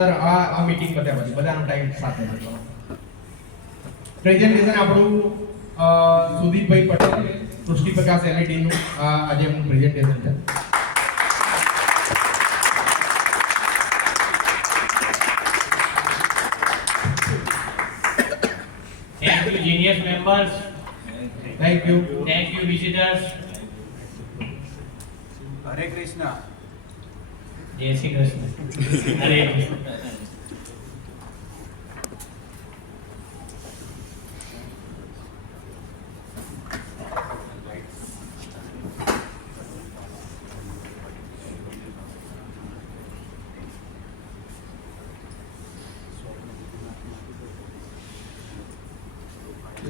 આ મીટિંગ પત્યા પછી બધાનો ટાઈમ સાથે મળવાનો. પ્રેઝન્ટેશન આપણું સુદીપભાઈ પટેલ સૃષ્ટિ પ્રકાશ LED નું આજે એમનું પ્રેઝન્ટેશન છે. Thank you, genius members. Thank you. Thank you, visitors. હરે કૃષ્ણ. જય શ્રી કૃષ્ણ. હરે કૃષ્ણ.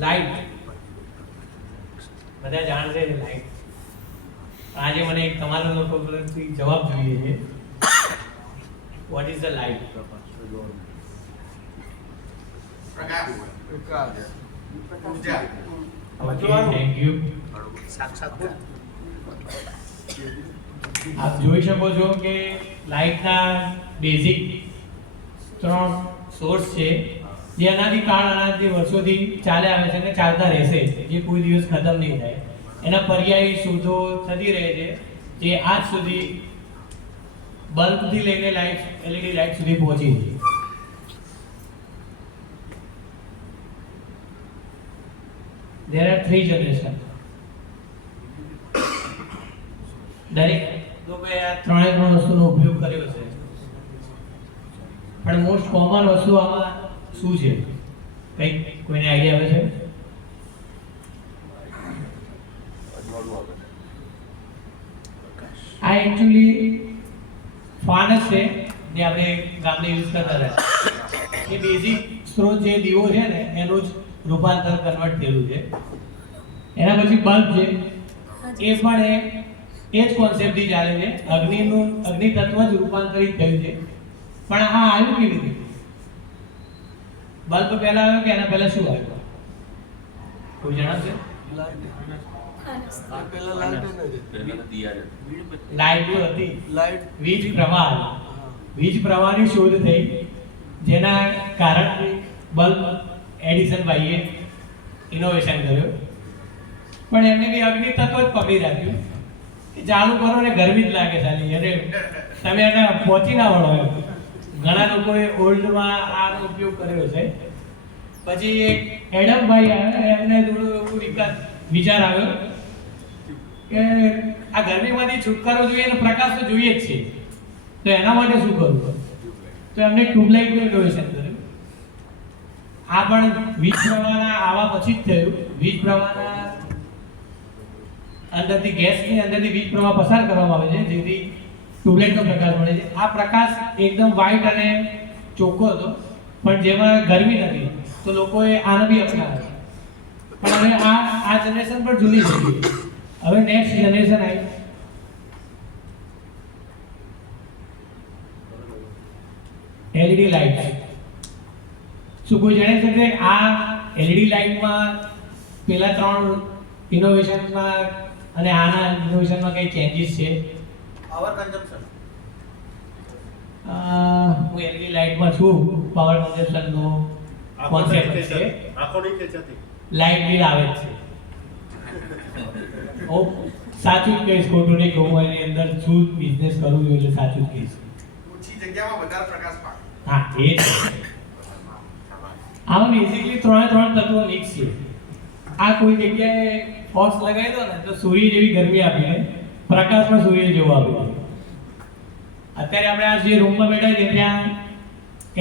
લાઈટ બધા જાણશે લાઈટ. આજે મને એક તમારા લોકો પરથી જવાબ જોઈએ છે. What is the light? Prakash. Okay, thank you. આપ જોઈ શકો છો કે લાઈટના બેઝિક 3 સોર્સ છે જે અનાદિકાળ અનાદિ વર્ષોથી ચાલે આવે છે અને ચાલતા રહેશે, જે કોઈ દિવસ ખતમ નહીં થાય. એના પર્યાયી શોધો થતી રહે છે જે આજ સુધી બલ્બથી લઈને લાઇટ LED લાઇટ સુધી પહોંચી છે. There are 3 generations. દરેક લોકોએ આ 3 વસ્તુનો ઉપયોગ કર્યો છે, પણ મોસ્ટ કોમન વસ્તુ આમાં શું છે? કઈ કોઈને આઈડિયા આવે છે? આ એકચ્યુઅલી ફાનસ છે જે આપણે ગામને યુઝ કરતા હતા. એ બેઝિક સ્ત્રોત જે દીવો છે ને એનું જ રૂપાંતર કન્વર્ટ થયેલું છે. એના પછી બલ્બ છે, એ પણ એ જ કોન્સેપ્ટથી ચાલે છે. અગ્નિ તત્વ જ રૂપાંતરિત થયું છે. પણ આ આવ્યું કેવી રીતે? બલ્બ પહેલા આવ્યો કે એના પહેલા શું આવ્યું? કોઈ જણાવશે? લાઈટ હતી. વીજ પ્રવાહની શોધ થઈ, જેના કારણે બલ્બ એડિસન ભાઈએ ઇનોવેશન કર્યો. પણ એમને બી અગ્નિ તત્વ જ પકડી રાખ્યું કે ચાલુ કરો ને ગરમી જ લાગે ચાલી. અરે તમે એને પહોંચી ના વળો એમ. ઘણા લોકોએ ઓલ્ડમાં આનો ઉપયોગ કર્યો છે. પછી એક એડમભાઈ આવ્યા, એમને થોડું એવું વિચાર આવ્યો કે આ ગરમીમાંથી છુટકારો જોઈએ અને પ્રકાશ તો જોઈએ જ છે, તો એના માટે શું કરવું? તો એમને ટ્યુબલાઇટનું ઇનોવેશન કર્યું. આ પણ વીજ પ્રવાહના આવા પછી જ થયું. વીજ પ્રવાહના અંદરથી ગેસની અંદરથી વીજ પ્રવાહ પસાર કરવામાં આવે છે, જેથી ટ્યુબલાઇટનો પ્રકાશ મળે છે. આ પ્રકાશ એકદમ વ્હાઇટ અને ચોખ્ખો હતો, પણ જેમાં ગરમી નથી, તો લોકોએ આને બી અપનાવ્યો. પણ હવે આ જનરેશન પર જૂની થઈ ગઈ. હવે નેક્સ્ટ જનરેશન આવી. LED light. શું કોઈ જાણી શકે આ LED લાઇટમાં પેલા 3 ઇનોવેશનમાં અને આના ઇનોવેશનમાં કઈ ચેન્જીસ છે? Power consumption. હું LED લાઇટમાં છું. પાવર કન્ઝમ્પશનનો કોન્સેપ્ટ છે. આંખો નહીં ખેંચાતી. લાઇટ બિલ આવે છે. ઓ સાચું જ કહીશ, ખોટું નહીં કહું. એની અંદર શું બિઝનેસ કરવું જોઈએ એટલે સાચું જ કહીશ. ઓછી જગ્યામાં વધારે પ્રકાશ પાડે. હા, એ જ. આમાં બેઝિકલી 3 તત્વો મિક્સ છે. આ કોઈ જગ્યાએ ફોક્સ લગાવી દો ને તો સૂર્ય જેવી ગરમી આપીને પ્રકાશ પણ સૂર્ય જેવો આપે. અત્યારે આપણે આ જે રૂમમાં બેઠા છે ત્યાં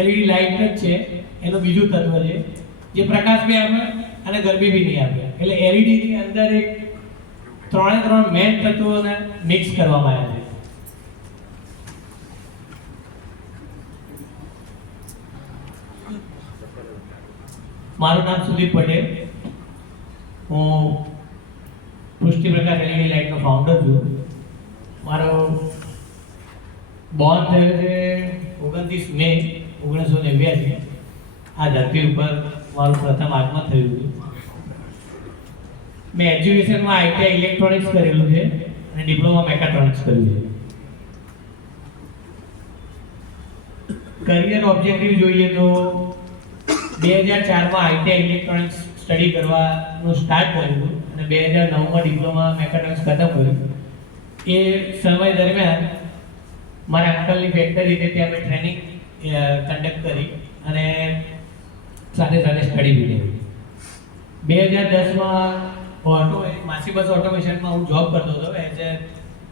LED લાઇટ જ છે, એનું બીજું તત્વ છે જે પ્રકાશ બી આપે અને ગરમી બી નહીં આપે. એટલે LED ની અંદર એક 3 મેઇન તત્વોને મિક્સ કરવામાં આવ્યા છે. મારું નામ સુદીપ પટેલ. હું સૃષ્ટિ પ્રકાશ LED લાઇટનો ફાઉન્ડર છું. મારો બોર્ન થયો છે 29 મે 1989. આ ધરતી ઉપર મારું પ્રથમ આગમન થયું હતું. મેં એજ્યુકેશનમાં ITI ઇલેક્ટ્રોનિક્સ કરેલું છે અને ડિપ્લોમા મેકાટ્રોનિક્સ કર્યું છે. કરિયર ઓબ્જેક્ટિવ જોઈએ તો 2004માં આઈટીઆઈ ઇલેક્ટ્રોનિક્સ સ્ટડી કરવાનું સ્ટાર્ટ કર્યું હતું અને 2009માં ડિપ્લોમા મેકેટ્રોનિક્સ ખતમ કર્યું. એ સમય દરમિયાન મારા અંકલની ફેક્ટરી છે ત્યાં મેં ટ્રેનિંગ કન્ડક્ટ કરી અને સાથે સાથે સ્ટડી બી કરી. 2010માં માસી બસ ઓટોમેશનમાં હું જોબ કરતો હતો એઝ એ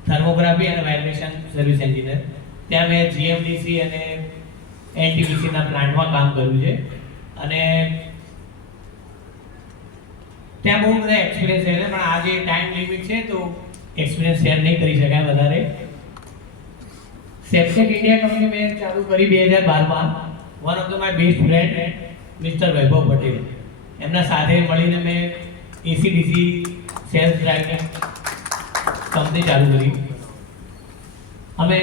થર્મોગ્રાફી અને વાઇબ્રેશન સર્વિસ એન્જિનિયર. ત્યાં મેં જીએમડીસી અને એનટીપીસીના પ્લાન્ટમાં કામ કર્યું છે અને ત્યાં બહુ બધા એક્સપિરિયન્સ છે પણ આ જે ટાઈમ લિમિટ છે તો એક્સપિરિયન્સ શેર નહીં કરી શકાય વધારે. સેપ્ટેક ઇન્ડિયા કંપની મેં ચાલુ કરી 2012માં. One of the my best friend mister Vaibhav Patel એમના સાથે મળીને મેં એસીડીસી સેલ્સ ડ્રાઇવિંગ કંપની ચાલુ કરી. અમે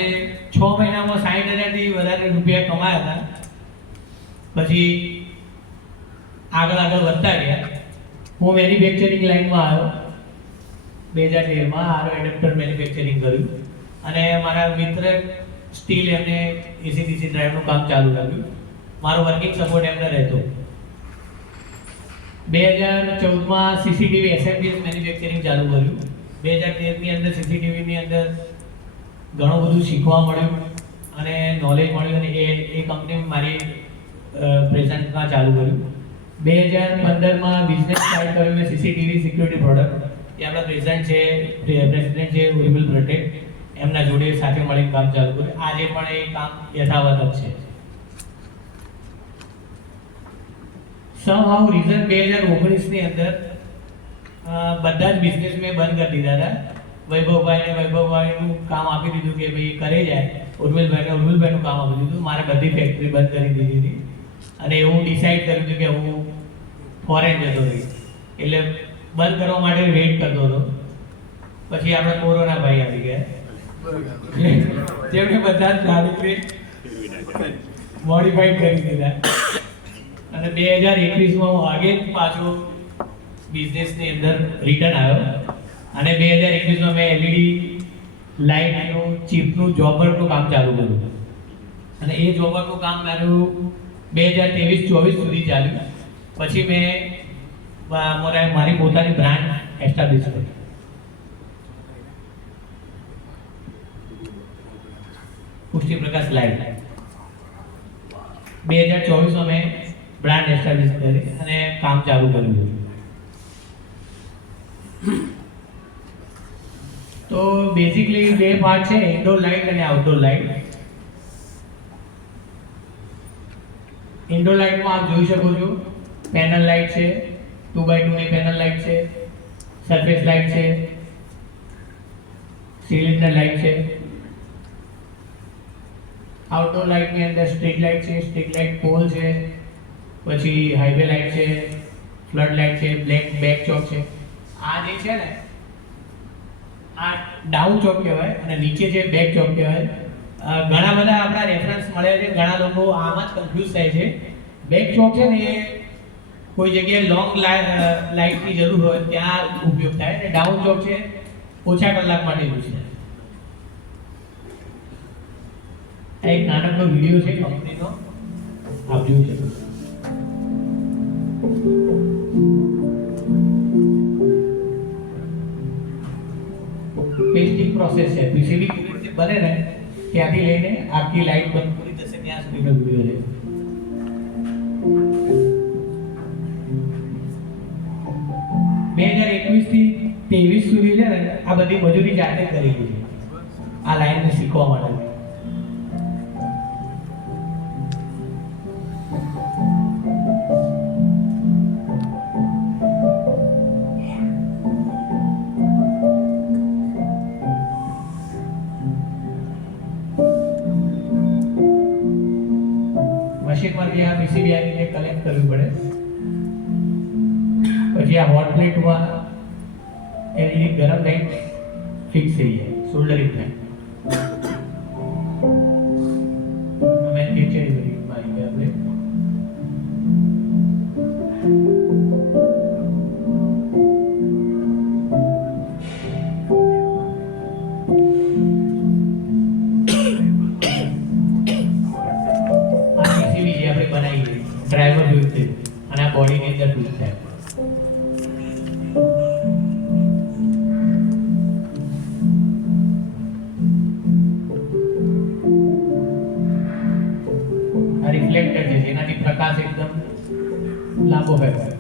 6 મહિનામાં 60,000થી વધારે રૂપિયા કમાયા હતા. પછી આગળ વધતા ગયા. હું મેન્યુફેક્ચરિંગ લાઈનમાં આવ્યો 2013માં. આરો એડેપ્ટર મેન્યુફેક્ચરિંગ કર્યું અને મારા મિત્ર સ્ટીલ એમને એસીડીસી ડ્રાઈવનું કામ ચાલુ રાખ્યું. મારો વર્કિંગ સપોર્ટ એમને રહેતો. 2014માં સીસીટીવી એસએમડીએસ મેન્યુફેક્ચરિંગ ચાલુ કર્યું. 2013ની અંદર સીસીટીવીની અંદર ઘણું બધું શીખવા મળ્યું અને નોલેજ મળ્યું અને એ કંપની મારી પ્રેઝન્ટમાં ચાલુ કર્યું. 2015માં બિઝનેસ સ્ટાર્ટ કર્યો મેં સીસીટીવી સિક્યુરિટી પ્રોડક્ટ. એ આપણા પ્રેઝન્ટ છે પ્રેસિડેન્ટ છે વિમલ પટેલ એમના જોડે સાથે મળીને કામ ચાલુ કર્યું. આજે પણ એ કામ યથાવત જ છે. સમહાઉ રીઝન 2019ની અંદર બધા જ બિઝનેસ મેં બંધ કરી દીધા હતા. વૈભવભાઈનું કામ આપી દીધું કે ભાઈ કરે જાય. ઉર્મિલભાઈનું કામ આપી દીધું. મારે બધી ફેક્ટરી બંધ કરી દીધી હતી અને એવું ડિસાઈડ કર્યું હતું કે હું ફોરેન જતો રહીશ. એટલે બંધ કરવા માટે વેઇટ કરતો હતો. પછી આપણે કોરોના ભાઈ આવી ગયા જેમણે બધા જ ગાડી મોડિફાઈડ કરી દીધા અને 2021માં હું આગે પાછો બિઝનેસની અંદર રિટર્ન આવ્યો અને 2021માં મેં એલઈડી લાઇટનું ચિપનું જોબરનું કામ ચાલુ કર્યું અને એ જોબરનું કામ મારું 2023-24 સુધી ચાલ્યું. પછી મેં મારી પોતાની બ્રાન્ડ એસ્ટાબ્લિશ કરી. પુષ્ટિ પ્રકાશ લાઇટ 2024માં મેં બ્રાન્ડ એસ્ટાબ્લિશ કરી અને કામ ચાલુ કર્યું. તો બેઝિકલી બે પાર્ટ છે, ઇન્ડોર લાઇટ અને આઉટડોર લાઇટ. ઇન્ડોર લાઇટમાં આપ જોઈ શકો છો પેનલ લાઇટ છે, 2x2 ની પેનલ લાઇટ છે, સરફેસ લાઇટ છે, સિલિન્ડર લાઇટ છે. આઉટડોર લાઇટની અંદર સ્ટ્રીટ લાઇટ છે, સ્ટ્રીટ લાઇટ પોલ છે, પછી હાઈવે લાઇટ છે, ફ્લડ લાઇટ છે, બ્લેક બેક ચોક છે. આ જે છે ને આ ડાઉન ચોક કહેવાય અને નીચે જે બેક ચોક કહેવાય. ઘણા બધા આપણા રેફરન્સ મળ્યા છે. ઘણા લોકો આમ જ કન્ફ્યુઝ થાય છે. બેક ચોક છે ને એ કોઈ જગ્યાએ લોંગ લાઇટની જરૂર હોય ત્યાં ઉપયોગ થાય અને ડાઉન ચોક છે ઓછા કલાક માટે યુઝ થાય. આ એક નાનકડો વિડીયો છે કંપનીનો, આપ જોઈ શકો છો. પેસ્ટિંગ પ્રોસેસ છે. પીસીબી પૂરી રીતે બને ને ત્યાંથી લઈને આખી લાઇટ બંધ પૂરી થશે ત્યાં સુધીનો વિડીયો છે. 2021 થી 23 સુધી છે ને આ બધી મજૂરી જાતે કરી છે આ લાઈનને શીખવા માટે. મશીનમાંથી આ પીસીબી આવીને કલેક્ટ કરવી પડે. પછી આ હોટ પ્લેટમાં એલઈડી ગરમ લાઈટ ફિક્સ થઈ જાય સોલ્ડરિંગ થાય. મેં ટીચર માં આપણે સોરી ડ્રાઈવર ફ્યુઝ છે અને આ બોડીની અંદર ફ્યુઝ થાય. આ રિફ્લેક્ટર છે જેનાથી પ્રકાશ એકદમ લાંબો ફેરવાય.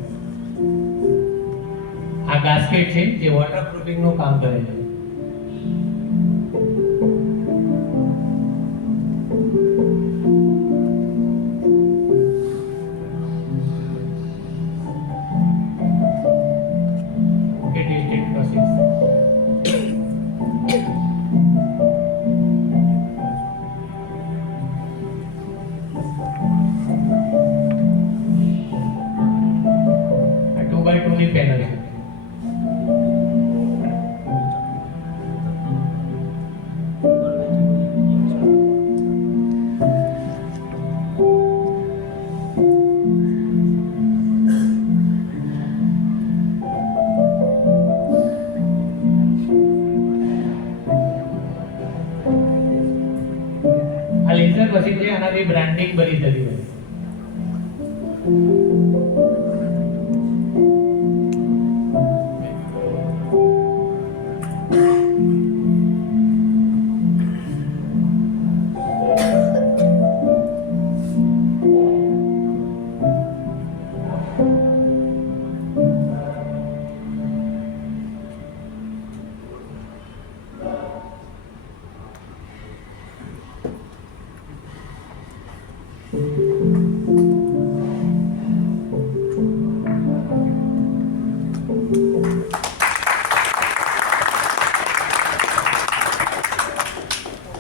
આ ગાસ્કેટ છે જે વોટરપ્રૂફિંગ નું કામ કરે છે. પેનલ છે. આ લેઝર મશીન છે આનાથી બ્રાન્ડિંગ બની જતી હોય.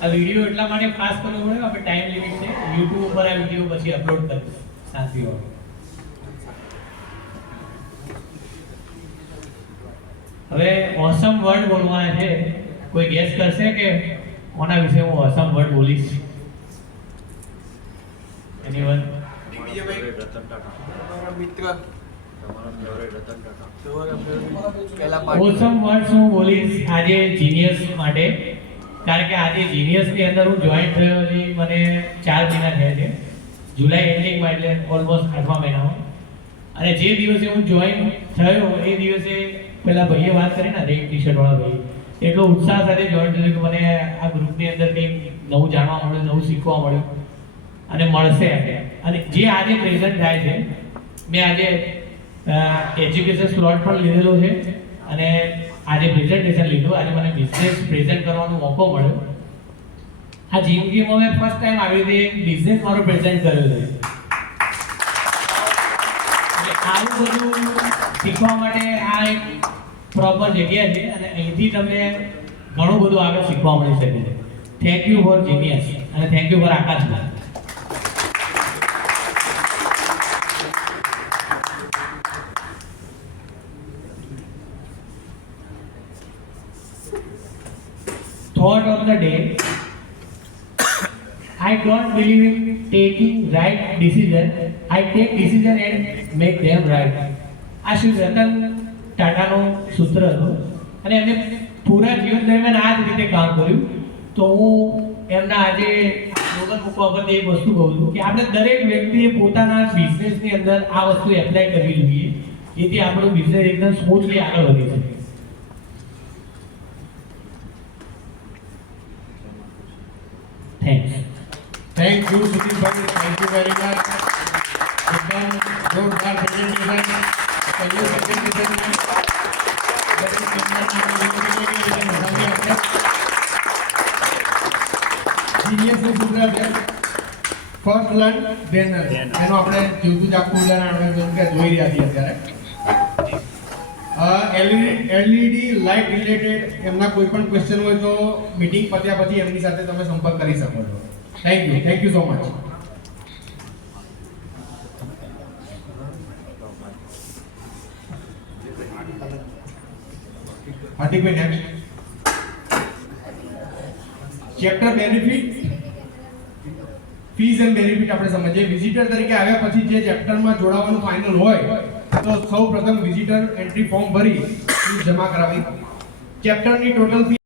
આ વિડિયો એટલા માટે ખાસ કરવો પડ્યો આપણે ટાઈમ લિમિટ છે. YouTube ઉપર આ વિડિયો પછી અપલોડ કરીશ સાથીઓ. હવે ઓસમ વર્ડ બોલવાના છે. કોઈ ગેસ કરશે કે કોના વિશે હું ઓસમ વર્ડ બોલીશ? એનીવન? ઓસમ વર્ડ હું બોલીશ આજે જીનિયસ માટે, કારણ કે આજે જીનિયસ ની અંદર હું જોઈન થયો હજી મને 4 મહિના થયા છે. જુલાઈ એન્ડિંગમાં એટલે ઓલમોસ્ટ 8મા મહિનામાં. અને જે દિવસે હું જોઈન થયો એ દિવસે પેલા ભાઈએ વાત કરી ને રેડ ટી-શર્ટ વાળા ભાઈ, એટલો ઉત્સાહ સાથે જોઈન થયો કે મને આ ગ્રુપની અંદર કંઈક નવું જાણવા મળ્યું, નવું શીખવા મળ્યું અને મળશે. અને જે આજે પ્રેઝન્ટ થાય છે, મેં આજે એજ્યુકેશન સ્લોટ પણ લીધેલો છે અને આજે પ્રેઝન્ટેશન લીધું. આજે મને બિઝનેસ પ્રેઝન્ટ કરવાનો મોકો મળ્યો. આ જિંદગીમાં મેં ફર્સ્ટ ટાઈમ આવી રીતે બિઝનેસ મારો પ્રેઝન્ટ કર્યો છે. આવું બધું શીખવા માટે આ એક પ્રોપર જગ્યા છે અને અહીંથી તમને ઘણું બધું આગળ શીખવા મળી શકે છે. થેન્ક યુ ફોર જીનિયસ અને થેન્ક યુ ફોર આકાશભાઈ. Thought of the day: I don't believe in taking right decision. I take decision and make them right. આ શ્રી રતન ટાટાનું સૂત્ર હતું અને એમને પૂરા જીવન દરમિયાન આ જ રીતે કામ કર્યું. તો હું એમના આજે સ્લોગન મૂકવા પર એક વસ્તુ કહું છું કે આપણે દરેક વ્યક્તિએ પોતાના બિઝનેસની અંદર આ વસ્તુ એપ્લાય કરવી જોઈએ, જેથી આપણો બિઝનેસ એકદમ સ્મૂથલી આગળ વધી શકે. થેન્ક યુ સુદીપભાઈ, થેન્ક યુ વેરી મચ. એકદમ જોરદાર પ્રેઝન્ટેશન. જીનિયસનું સૂત્ર છે ફર્સ્ટ લર્ન ધેન લર્ન. એનું આપણે જુદું જ આખું ઉદાહરણ જોઈ રહ્યા છીએ અત્યારે. એલઈડી લાઇટ રિલેટેડ એમના કોઈ પણ ક્વેશ્ચન હોય તો મીટિંગ પત્યા પછી એમની સાથે તમે સંપર્ક કરી શકો છો. Thank you so much. Hardikbhai next chapter benefit, fees and benefit આપણે સમજીએ. વિઝિટર તરીકે આવ્યા પછી જે ચેપ્ટરમાં જોડાવાનું ફાઇનલ હોય તો સૌ પ્રથમ વિઝિટર એન્ટ્રી ફોર્મ ભરી ફીસ જમા કરાવી. ચેપ્ટરની ટોટલ ફી